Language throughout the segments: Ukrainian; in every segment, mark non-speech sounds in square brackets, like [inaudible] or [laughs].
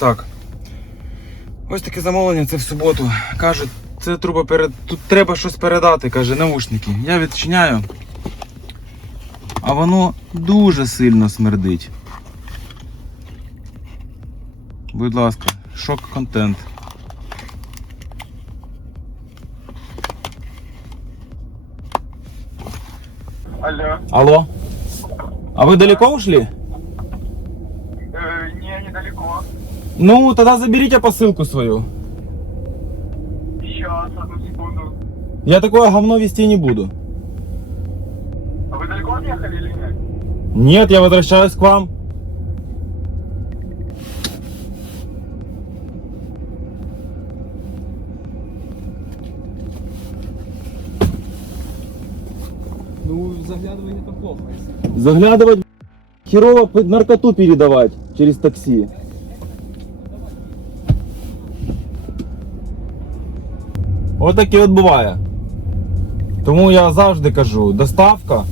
Так. Ось таке замовлення, це в суботу. Кажуть, це треба перед... тут треба щось передати, каже, наушники. Я відчиняю. А воно дуже сильно смердить. Будь ласка, шок-контент. Алло. Алло? А вы далеко ушли? Ну, тогда заберите посылку свою. Сейчас, одну секунду. Я такое говно вести не буду. А вы далеко отъехали или нет? Нет, я возвращаюсь к вам. Ну, заглядывание это плохо. если- Заглядывать херово наркоту передавать через такси. От от буває. Тому я завжди кажу, доставка,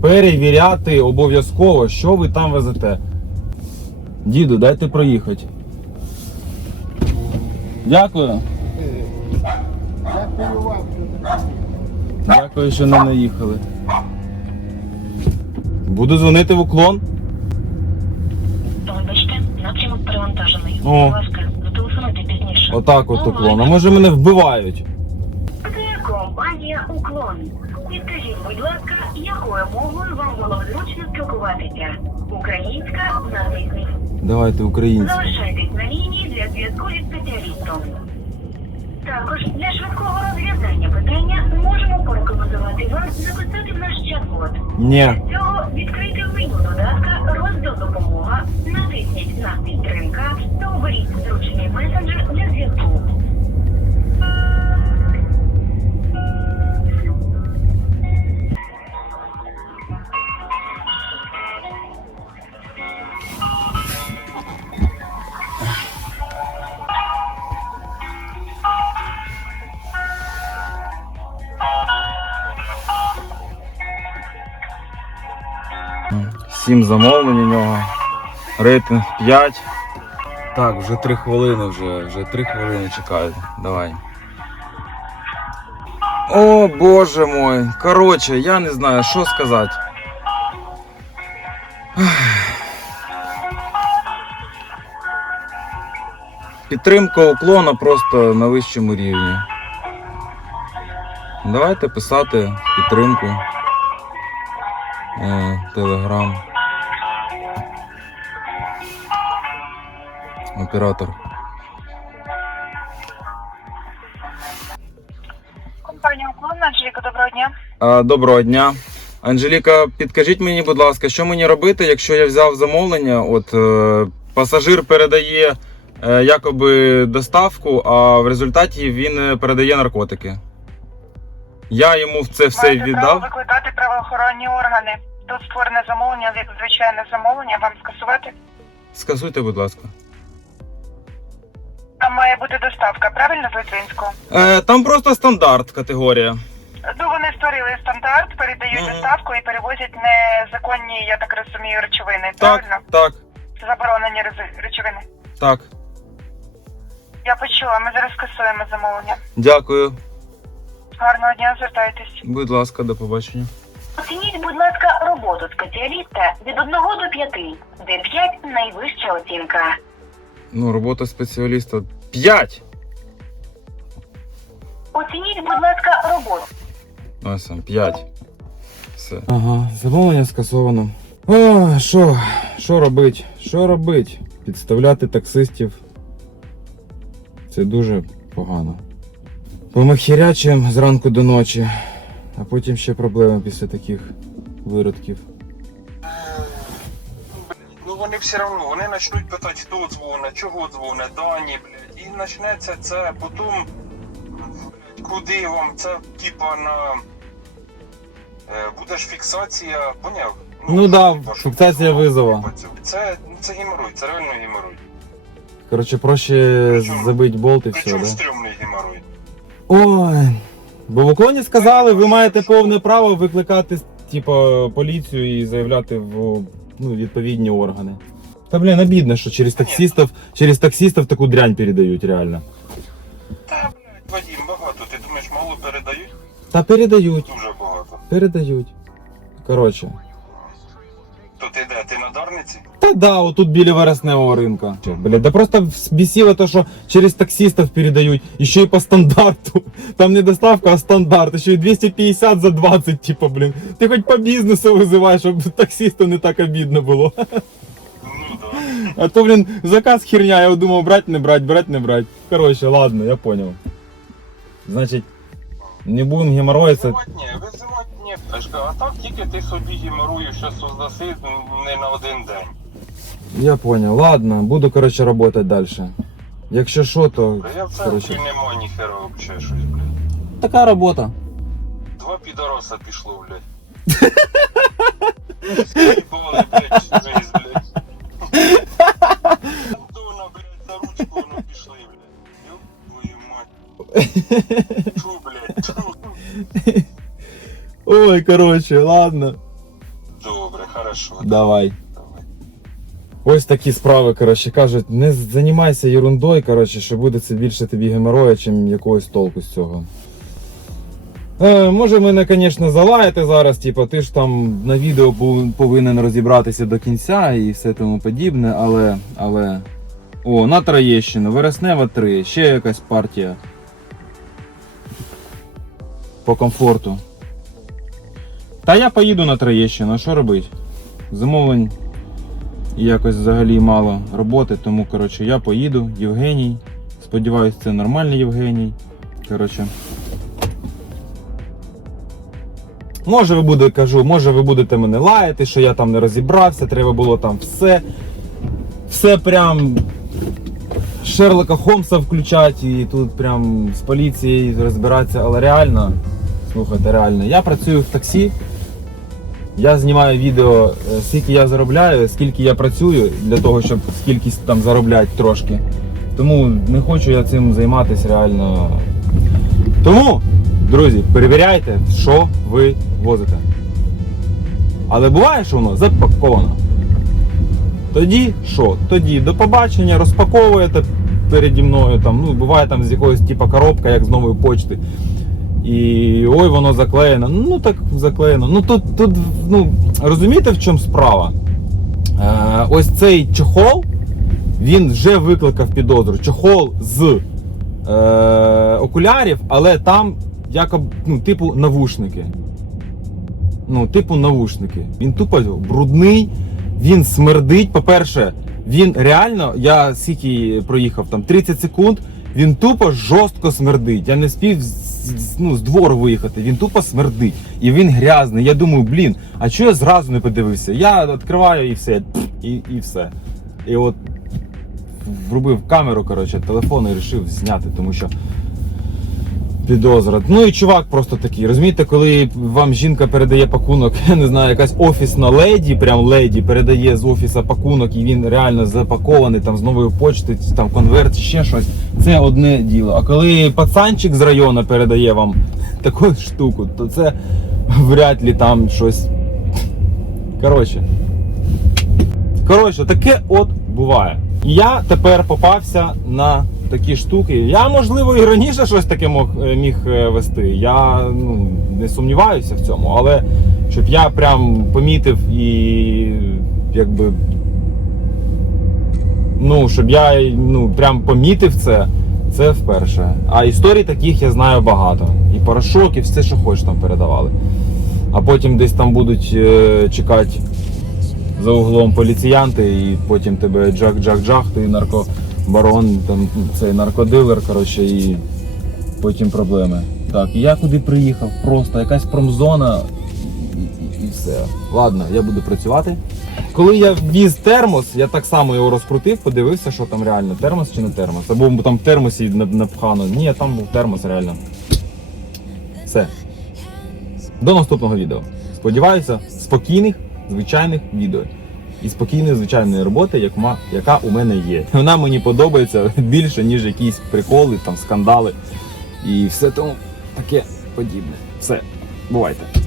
перевіряти обов'язково, що ви там везете. Діду, дайте проїхати. Дякую. Дякую що не наїхали. Буду дзвонити в уклон. Вибачте, напрямок перевантажений. Будь ласка. Отак от уклон. А може мене вбивають? Це компанія Уклон. Підкажіть, будь ласка, якою мовою вам було зручно спілкуватися? Українська натисніть. Давайте українці. Залишайтесь на лінії для зв'язку зі спеціалістом. Також для швидкого розв'язання питання можемо порекомендувати вам записати в наш чат-бот. Ні. 7 замовлень у нього. Рейтинг 5. Так, вже 3 хвилини, вже вже 3 хвилини чекаю. Давай. О боже мой. Коротше, я не знаю, що сказати. Підтримка уклона просто на вищому рівні. Давайте писати підтримку Телеграм. Оператор. Компанія Уклон, Анжеліка, доброго дня. А, доброго дня. Анжеліка, підкажіть мені, будь ласка, що мені робити, якщо я взяв замовлення? От е, пасажир передає е, якоби доставку, а в результаті він е, передає наркотики. Я йому в це все Маєте право віддав. викликати правоохоронні органи. Тут створене замовлення, звичайне замовлення, вам скасувати. Скасуйте, будь ласка. Там має бути доставка, правильно з Литвинського? Е, там просто стандарт категорія. Ну, вони створили стандарт, передають Мгм. доставку і перевозять незаконні, я так розумію, речовини. Правильно? Так, так, Заборонені рез- речовини. так. Я почула, ми зараз скасуємо замовлення. Дякую. Гарного дня, звертайтесь. Будь ласка, до побачення. Оцініть, будь ласка, роботу спеціаліста від 1 до 5, де 5 найвища оцінка. Ну, робота спеціаліста 5. Оцініть, будь ласка, роботу. Ось там 5. Все. Ага, замовлення скасовано. О, що? Що робить? Що робить? Підставляти таксистів. Це дуже погано. Помахірячим зранку до ночі, а потім ще проблеми після таких виродків. Ну вони все одно, вони почнуть питати, хто дзвонить, чого дзвонить, дані, блядь. І почнеться це, потім куди вам це, типа на. Е, буде ж фіксація, поняв? Ну да, типа, щоб фіксація визова. Це, це геморрой, це реально геморрой. Коротше, проще забити болт і все, да? стрьомний геморрой. Ой. Бо в уклоні сказали, ви маєте повне право викликати типу, поліцію і заявляти в ну, відповідні органи. Та блін, обідно, що через таксистів, через таксистів таку дрянь передають реально. Та, блядь, Вадим, багато. Ти думаєш, мало передають? Та передають, Дуже багато. передають. Коротше. То ти де? Ти на Дарниці? Та да, отут біля вересневого ринка. Блядь, да просто бесило то, що через таксистів передають, і ще й по стандарту. [laughs] Там не доставка, а стандарт. Ще й 250 за 20, типа, блін. Ти хоч по бізнесу визиваєш, щоб [laughs] таксисту не так обідно було. [laughs] А то, блін, заказ херня, я думав, брать, не брать, брать, не брать. Коротше, ладно, я понял. Значить, не будемо геморроїться. А так тільки ти собі гімеруєш, що создаси не на один день. Я понял. Ладно, буду, коротше, работать дальше. Якщо що, то. Я в центрі нема ніхера взагалі щось, блядь. Така робота. Два підороса пішло, блядь. [laughs] Скайбони, блядь, всю Ой, коротше, ладно. Добре, хорошо. Давай. Давай. Ось такі справи, коротше, кажуть, не займайся ерундою, коротше, що буде це більше тобі геморроя, чим якогось толку з цього. Е, може мене, звісно, залаєте зараз, типу, ти ж там на відео пов- повинен розібратися до кінця і все тому подібне, але. але... О, на Троєщину, Вереснева 3, ще якась партія. По комфорту. Та я поїду на Троєщину, а що робити? Замовлень якось взагалі мало роботи, тому коротше я поїду, Євгеній. Сподіваюсь, це нормальний Євгеній. Коротше. Може ви будете, кажу, може ви будете мене лаяти, що я там не розібрався, треба було там все. Все прям Шерлока Холмса включати і тут прям з поліцією розбиратися, але реально, слухайте, реально, я працюю в таксі. Я знімаю відео, е, скільки я заробляю, скільки я працюю для того, щоб скільки там заробляти трошки. Тому не хочу я цим займатися реально. Тому, друзі, перевіряйте, що ви возите. Але буває, що воно запаковано. Тоді що? Тоді до побачення, розпаковуєте переді мною. Там, ну, буває там з якогось типу коробка, як з нової почти. І ой, воно заклеєно. Ну так заклеєно. Ну тут, тут ну, розумієте, в чому справа? Е, ось цей чохол, він вже викликав підозру. Чохол з е, окулярів, але там якоб, ну, типу навушники. Ну, типу навушники. Він тупо брудний, він смердить. По-перше, він реально, я скільки проїхав там 30 секунд, він тупо жорстко смердить. Я не спів ну, з двору виїхати. Він тупо смердить. І він грязний. Я думаю, блін, а чого я зразу не подивився? Я відкриваю і все. І, і все. І от врубив камеру, коротше, телефон і вирішив зняти, тому що підозра. Ну і чувак просто такий. Розумієте, коли вам жінка передає пакунок, [laughs] я не знаю, якась офісна леді, прям леді, передає з офіса пакунок, і він реально запакований там з нової почти, там конверт, ще щось. Це одне діло. А коли пацанчик з району передає вам [laughs] таку штуку, то це вряд ли там щось. Коротше. Коротше, таке от буває. І Я тепер попався на такі штуки. Я, можливо, і раніше щось таке мог, е, міг е, вести. Я ну, не сумніваюся в цьому, але щоб я прям помітив і якби. Ну, щоб я ну, прям помітив це, це вперше. А історій таких я знаю багато. І порошок, і все, що хочеш там передавали. А потім десь там будуть е, чекати за углом поліціянти, і потім тебе джак-джак-джак, ти наркобарон, там цей наркодилер, коротше, і потім проблеми. Так, я куди приїхав? Просто якась промзона і, і, все. Ладно, я буду працювати. Коли я ввіз термос, я так само його розкрутив, подивився, що там реально термос чи не термос. Або там в термосі напхано. Ні, там був термос реально. Все. До наступного відео. Сподіваюся, спокійних, звичайних відео. І спокійної, звичайної роботи, як ма- яка у мене є. [laughs] Вона мені подобається більше, ніж якісь приколи, там, скандали і все тому таке подібне. Все, бувайте.